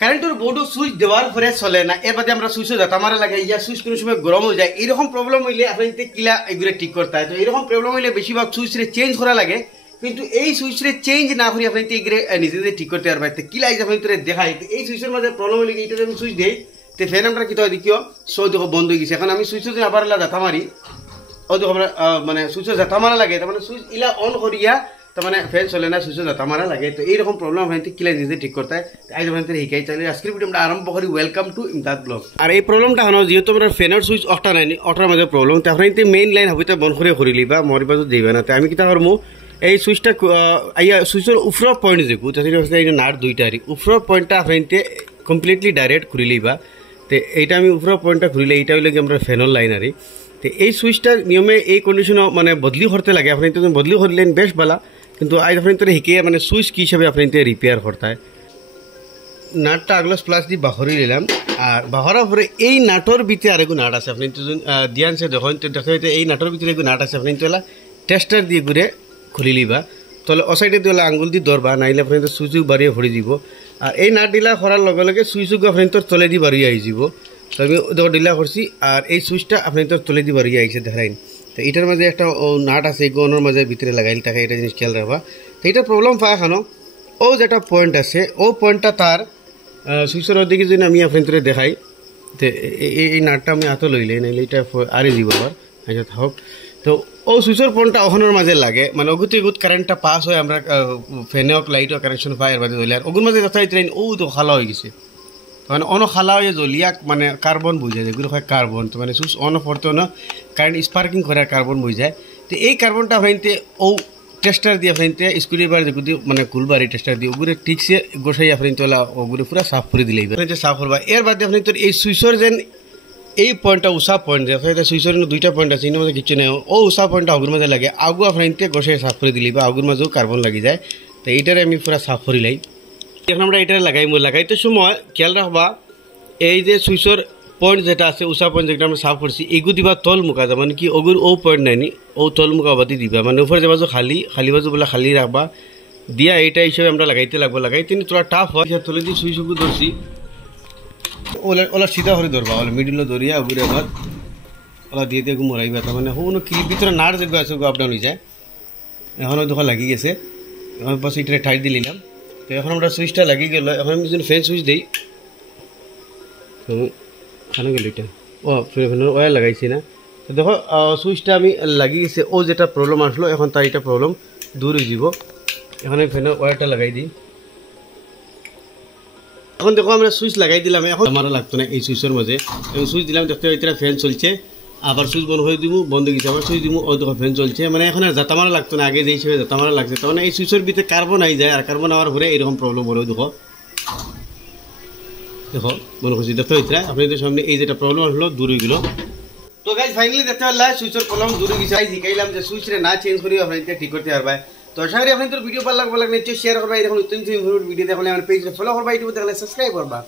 কারেন্টের বোর্ডও সুইচ দেওয়ার পরে চলে না, এর বাদে আমরা সুইচও জাতা মারা লাগে, ইয়া সুইচ কোনো সময় গরম হয়ে যায়। এইরকম প্রবলেম হইলে আপনি কিলা এগুলো ঠিক করতে হয়। তো এইরকম প্রবলেম হইলে বেশিরভাগ সুইচরে চেঞ্জ করা লাগে, কিন্তু এই সুইচরে চেঞ্জ না করে আপনি এগুলো নিজেদের ঠিক করতে পারবেন। তো কিলা আপনি দেখাই এই সুইচের মাঝে প্রবলেম হইলে এইটা আমি সুইচ দিই, তো ফ্যান আমরা কি দেখিও সৌ দেখো বন্ধ হয়ে গেছে। এখন আমি সুইচও যদি আবার জাতা মারি, ও দেখো আমরা মানে সুইচও জাতা মারা লাগে, তার মানে সুইচ ইলা অন করিয়া তার মানে ফ্যান চলে না, সুইচও জাতা মারা লাগে। তো এইরকম প্রবলেম আপনি কিলা নিজে ঠিক করতে হয়। আজ আপনাদের শিখাই চাইলে আজকের ভিডিও আমরা আরম্ভ করি। Welcome to Imdad blog. আর এই প্রবলেমটা হলো যেহেতু আমরা ফ্যানের সুইচ অটা নাই, অটার মাঝে প্রবলেম, তো আপনি মেইন লাইন হবিতে বন্ধ করে করিলি বা মরিবা যাইবা না। তো আমি কিতা করবো, এই সুইচটা আইয়া সুইচের উপর পয়েন্ট দেখো, তাহলে নাট দুইটারি উপর পয়েন্টটা আপনি কমপ্লিটলি ডাইরেক্ট খুলি লইবা। তো এইটা আমি উপর পয়েন্টটা খুলিলে এইটা হইলে কি আমরা ফ্যানের লাইন আরি। তো এই সুইচটা নিয়মে এই কন্ডিশনও মানে বদলি করতে লাগে, আপনি তো বদলি করলেন বেশ বালা, কিন্তু আজ আপনি তো শিখিয়ে মানে সুইচ কী হিসাবে আপনি রিপেয়ার করতে হয়। নাটটা আগলাস প্লাস দিয়ে বাহরি নিলাম, আর বাহরার পরে এই নাটর ভিতরে আরেকু নাট আছে, আপনি তো দিয়ানছে দেখেন, তো দেখা হইতে এই নাটর ভিতরে একটু নাট আছে, আপনি তো টেস্টার দিয়ে ঘুরে খুলি লিবা। তাহলে ও সাইডে দিলে আঙ্গুল দিয়ে ধরবা, নাইলে আপনি তো সুইচও বাড়িয়ে ভরি দিব। আর এই নাট ডিলা করার লগে লগে সুইচও আপনি তোর তলে দিয়ে বাড়িয়ে আই যাব। তো আমি ডিলা করছি, আর এই সুইচটা আপনি তোর তলে দিয়ে বাড়িয়ে আইছে দেখাইন। তো এটার মাঝে একটা নাট আছে, এগুলোর মাঝে ভিতরে লাগাইল থাকে, এটা জিনিস খেয়াল রাখবা। তো এটা প্রবলেম পায় এখনো, ও যেটা পয়েন্ট আছে ও পয়েন্টটা তার সুইচের দিকে যদি আমি আপনাদের দেখাই, তো এই নাটটা আমি হাতে লইলে নাইলে এটা আরে দিব আবার আচ্ছা থাক। তো ও সুইচের পয়েন্টটা ওখানের মাঝে লাগে, মানে অগুত এগুত কারেন্টটা পাস হয়, আমরা ফ্যানে হোক লাইটও কানেকশন পাই, এর মাঝে ধরলে আর ওগুর মাঝে দেখা যাই ও তো খালা হয়ে গেছে, মানে অন খালা হয়ে জ্বলিয়া মানে কার্বন বই যায়, যেগুলো হয় কার্বন। তো মানে সুইচ অন পড়তে না কারেন্ট স্পার্কিং করে কার্বন বই যায়। তো এই কার্বনটা আপনাইতে ও টেস্টার দিয়ে আপনাইতে স্ক্রুড্রাইভার যেগুলি মানে কুলবারি টেস্টার দিয়ে ওগুলো ঠিকসে গোসাই আপনি তোলা ওগুলো পুরো সাফ করে দিলে সাফ করবা। এর বাদে আপনি তোর এই সুইচের যেন এই পয়েন্টটা উষা পয়েন্ট যে সুইচের দুইটা পয়েন্ট আছে, এর মধ্যে কিছু নেই, ও উষা পয়েন্টটা আগুর মাঝে লাগে, আগু আপনাইতে গোসাই সাফ করে দিলি বা আগুর মাঝেও কার্বন লাগি যায়। তো এইটারে আমি পুরো সাফ করি লাই। এখন আমরা এটা লাগাইতে সময় খেয়াল রাখবা, এই যে সুইচের পয়েন্ট যেটা আছে উষা পয়েন্ট যেটা আমরা সাফ করছি, এগু দিবা তল মুখা যা, মানে কি ওগুর ও পয়েন্ট নাইনি, ও তল মুখা বাদি দিবা, মানে উপরে যে বাজু খালি বাজু বলে খালি রাখবা দিয়া। এইটা হিসেবে আমরা লাগাইতে লাগবো, লাগাইতে তোরা টাফ হয়। তলে দিয়ে সুইচ উগু ধরছি, ওলা সিধা করে ধরবা, ওলা মিডিল ধরিয়া ওগুলো আবার ওলা দিয়ে দিয়ে মরাইবা। তার মানে কোনো কি ভিতরে নাট যেগুলো আছে ওগুলো আপ ডাউন হয়ে যায়। এখনও দোকান লাগি গেছে, এখন পাশ এটা ঠাইট দিয়ে নিলাম। তো এখন আমরা সুইচটা লাগিয়ে গেল, এখন আমি যদি ফ্যান সুইচ দিই, খানে গেল এটা ও ফ্যানের ওয়ার লাগাইছি না। তো দেখো সুইচটা আমি লাগিয়ে গেছে, ও যেটা প্রবলেম আসলো এখন তার এটা প্রবলেম দূর হয়ে যাব। এখানে ফ্যানের ওয়ারটা লাগাই দিই। এখন দেখো আমরা সুইচ লাগাই দিলাম, এখন আমার লাগতো না এই সুইচের মাঝে, এবং সুইচ দিলাম দেখতে এটা ফ্যান চলছে, আবার সুইচ বন্ধ হয়ে দিব, বন্ধ গেছে, আবার সুইচ দিব, ও দেখো ফ্যান চলছে, মানে এখন আর জাতা মারা লাগতো না, আগে যে হিসেবে জাতা মারা লাগছে। তার মানে এই সুইচের ভিতরে কার্বন আই যায়, আর কার্বন আওয়ার পরে এইরকম প্রবলেম হলো। দেখো দেখো মনে করছি দেখতে হইতে আপনাদের সামনে এই যেটা প্রবলেম হলো দূর হয়ে গেল। তো গাইজ ফাইনালি দেখতে পারলাম সুইচের প্রবলেম দূর হয়ে গেছে। শিখাইলাম যে সুইচরে না চেঞ্জ করি আপনাদের ঠিক করতে পারবা। তো আশা করি আপনাদের ভিডিও ভালো লাগবে, নিশ্চয়ই শেয়ার করবা, এরকম নতুন ভিডিও দেখলে আমার পেজে ফলো করবা, ইউটিউবে দেখলে সাবস্ক্রাইব করবা।